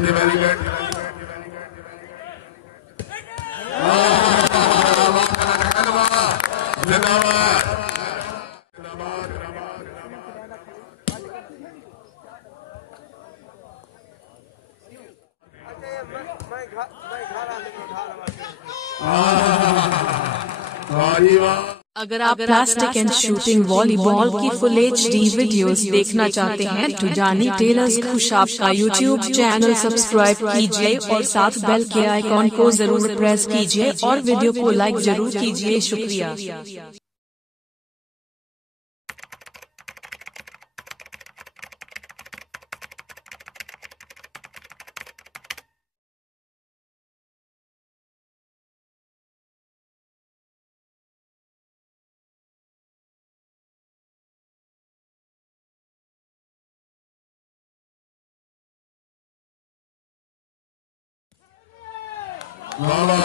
बात है, very good. जिंदाबाद। अगर आप प्लास्टिक एंड शूटिंग वॉलीबॉल की फुल HD वीडियोस देखना चाहते हैं तो जानी टेलर्स खुशाब का YouTube चैनल सब्सक्राइब कीजिए और साथ बेल के आइकॉन को जरूर प्रेस कीजिए और वीडियो को लाइक जरूर कीजिए। शुक्रिया।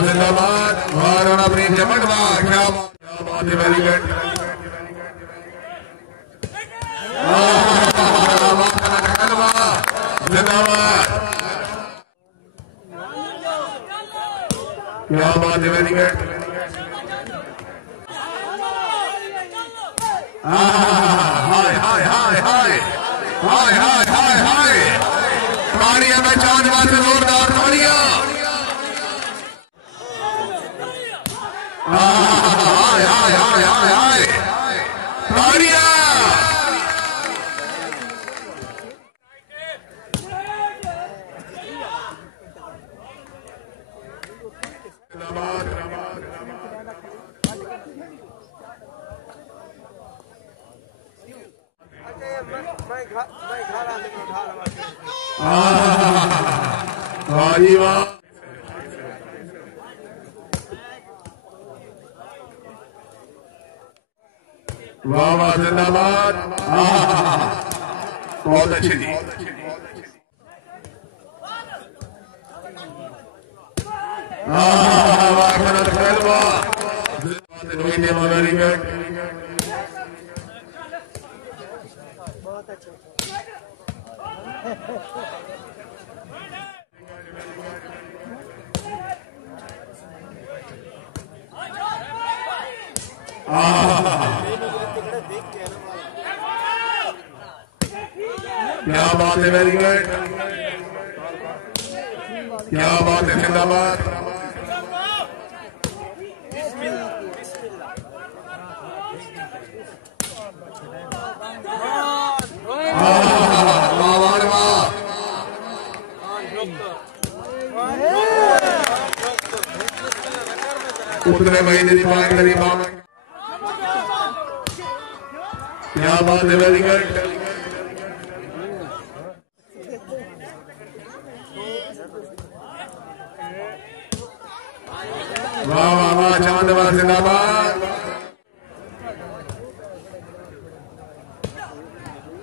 जिंदाबाद। और अपनी झमट क्या बात है, वेरी गुड। जिंदाबाद। क्या बात है, वेरी गुड। हाय हाय हाय हाय हाय हाय हाय हाय ताड़ियां में चांद वाले जोरदार ताड़ियां। हाय हाय हाय हाय हाय ताड़ियां। वाह वाह जिंदाबाद। बहुत अच्छी थी। क्या बात है, वेरी गुड। क्या बात है, जिंदाबाद। उतने महीने क्या बात है, वेरी गुड। वाह वाह वाह चांद वाह जिंदाबाद।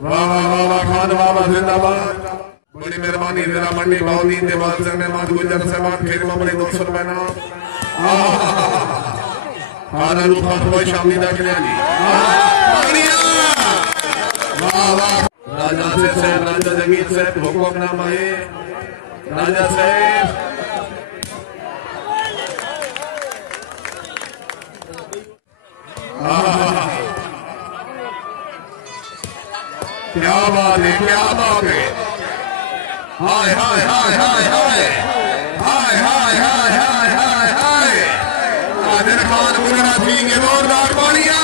वाह वाह वाह वाह खान वाह जिंदाबाद। बड़ी मेहरबानी जिला मंडी बाउदी देवाल संघ ने मात गुजर से बात फिर मामले 200 रुपए ना खाना रूपा कोई शामिल ना के लिए वाह वाह। राजा से राजा जगीर से हुक्मनामा है राजा साहब। क्या बात है, क्या बात है। हाय हाय हाय हाय हाय हाय हाय हाय हाय हाय हाय आदिल खान गुजरा थी के जोरदार तालियां।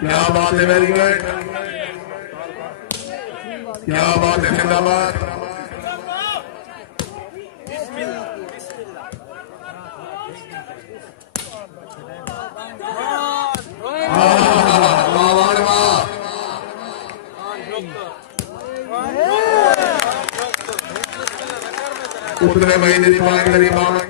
क्या बात है, वेरी गुड। क्या बात है, जिंदाबाद। उतने महीने की बात करी मामा।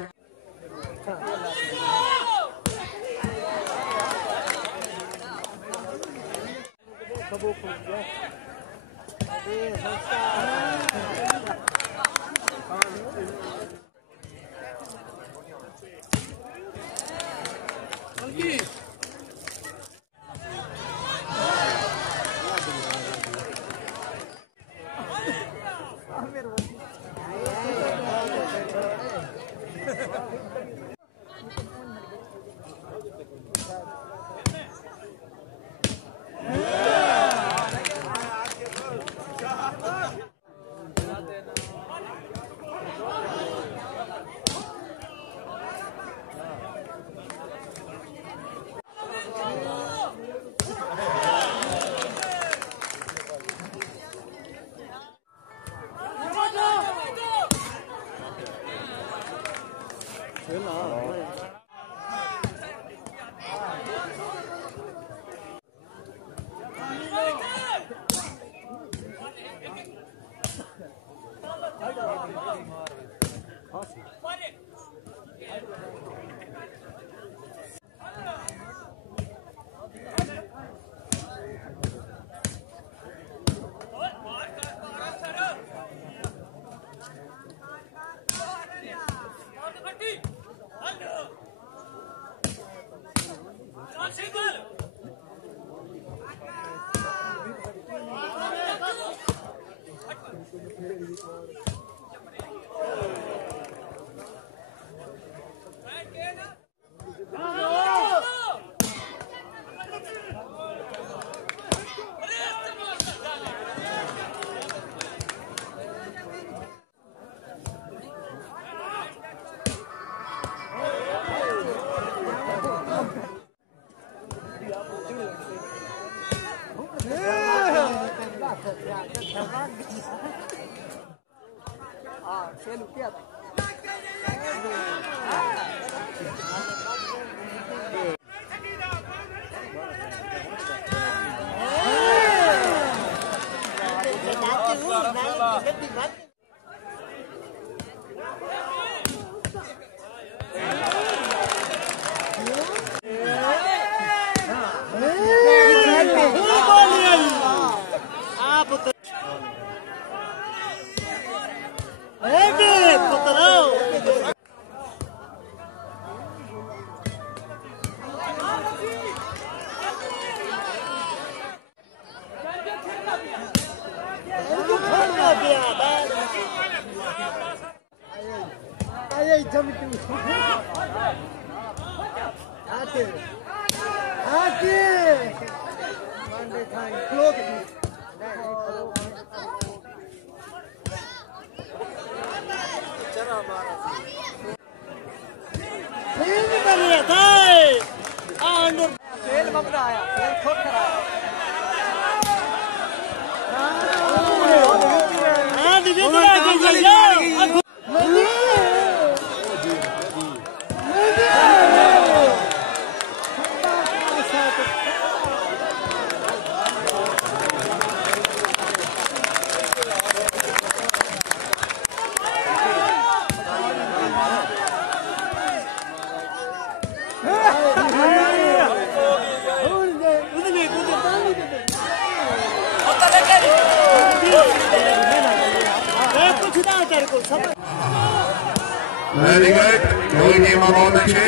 Very good. Doi team बहुत अच्छे.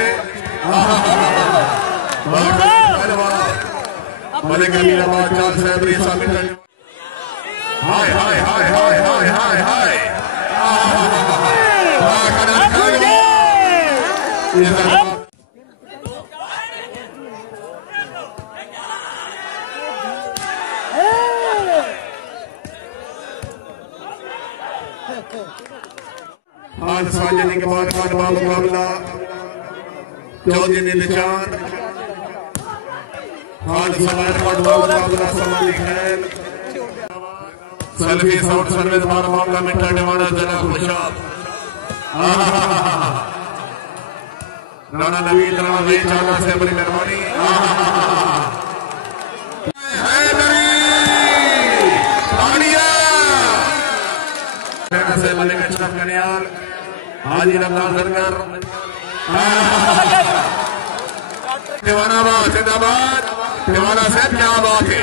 बड़े कमीना बात चाल से अपनी समीशों. हाय हाय हाय हाय हाय हाय हाय. आज साजने के बाद बमक़ाबला चौधरी इंडियन चांद आज समाज बमक़ाबला समाली खैर सेल्फी साउथ सर्विस मौका मिठा टिवाना जना खुशाब राणा नवीन राणा वे चाला से बड़ी मेहरबानी है नवीन पानिया से बड़े कचरा कन्याल हाजी रमजान सरकार टिवाना जिंदाबाद टिवाना से क्या बात है